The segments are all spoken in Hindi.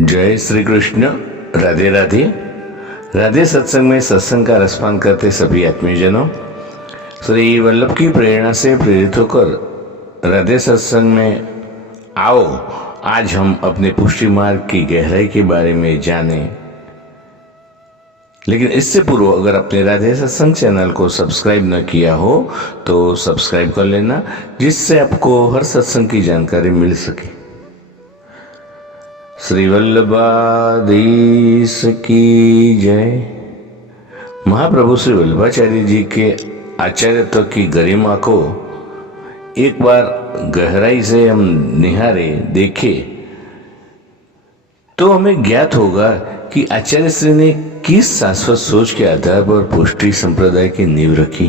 जय श्री कृष्ण। राधे राधे। राधे सत्संग में सत्संग का रसपान करते सभी आत्मीयजनों, श्री वल्लभ की प्रेरणा से प्रेरित होकर राधे सत्संग में आओ। आज हम अपने पुष्टि मार्ग की गहराई के बारे में जानें, लेकिन इससे पूर्व अगर अपने राधे सत्संग चैनल को सब्सक्राइब न किया हो तो सब्सक्राइब कर लेना, जिससे आपको हर सत्संग की जानकारी मिल सके। श्री वल्लभाधीश की जय। महाप्रभु श्री वल्लभाचार्य जी के आचार्यत्व की गरिमा को एक बार गहराई से हम निहारे देखे तो हमें ज्ञात होगा कि आचार्य श्री ने किस शाश्वत सोच के आधार पर पुष्टि संप्रदाय की नींव रखी।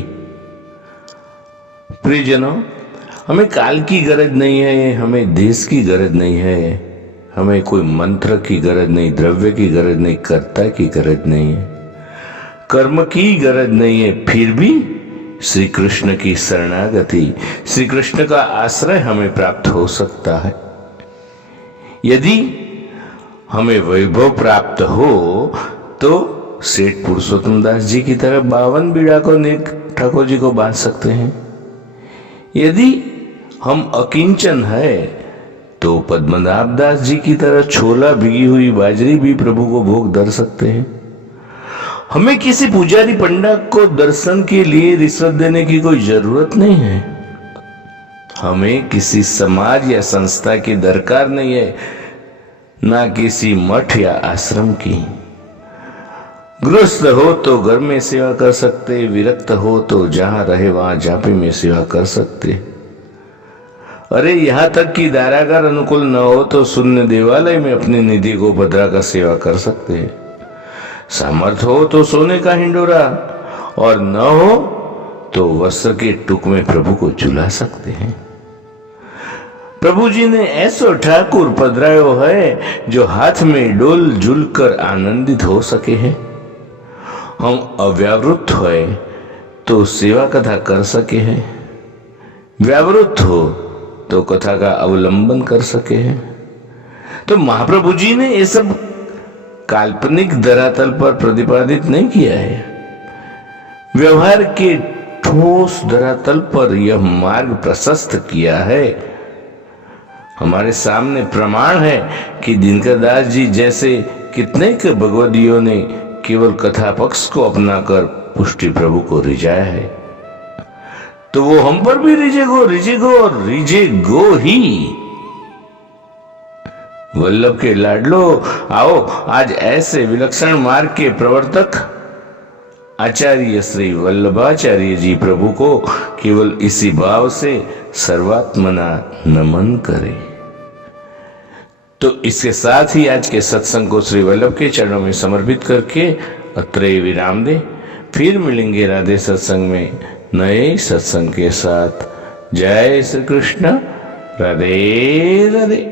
प्रियजनों, हमें काल की गरज नहीं है, हमें देश की गरज नहीं है, हमें कोई मंत्र की गरज नहीं, द्रव्य की गरज नहीं, कर्ता की गरज नहीं है, कर्म की गरज नहीं है। फिर भी श्री कृष्ण की शरणागति, श्री कृष्ण का आश्रय हमें प्राप्त हो सकता है। यदि हमें वैभव प्राप्त हो तो सेठ पुरुषोत्तम दास जी की तरह 52 बीड़ा को नेक ठाकुर जी को बांध सकते हैं। यदि हम अकिंचन है तो पद्मनाभ दास जी की तरह छोला भिगी हुई बाजरी भी प्रभु को भोग धर सकते हैं। हमें किसी पुजारी पंडित को दर्शन के लिए रिश्वत देने की कोई जरूरत नहीं है। हमें किसी समाज या संस्था की दरकार नहीं है, ना किसी मठ या आश्रम की। गृहस्थ हो तो घर में सेवा कर सकते, विरक्त हो तो जहां रहे वहां झांपी में सेवा कर सकते। अरे यहाँ तक कि दारागार अनुकूल न हो तो शून्य देवालय में अपनी निधि को भद्रा का सेवा कर सकते हैं। सामर्थ हो तो सोने का हिंडोरा, और न हो तो वस्त्र के टुक में प्रभु को झुला सकते हैं। प्रभु जी ने ऐसो ठाकुर पधरायो है जो हाथ में डोल झूल कर आनंदित हो सके हैं। हम अव्यावृत होए तो सेवा कथा कर सके हैं, व्यावृत हो तो कथा का अवलंबन कर सके हैं। तो महाप्रभु जी ने ये सब काल्पनिक धरातल पर प्रतिपादित नहीं किया है। व्यवहार के ठोस धरातल पर यह मार्ग प्रशस्त किया है। हमारे सामने प्रमाण है कि दिनकर दास जी जैसे कितने के भगवदियों ने केवल कथा पक्ष को अपनाकर पुष्टि प्रभु को रिझाया है, तो वो हम पर भी रिझेगो ही। वल्लभ के लाडलो, आओ आज ऐसे विलक्षण मार्ग के प्रवर्तक आचार्य श्री वल्लभाचार्य जी प्रभु को केवल इसी भाव से सर्वात्मना नमन करें। तो इसके साथ ही आज के सत्संग को श्री वल्लभ के चरणों में समर्पित करके अत्रे विराम दे। फिर मिलेंगे राधे सत्संग में नए सत्संग के साथ। जय श्री कृष्ण। राधे राधे।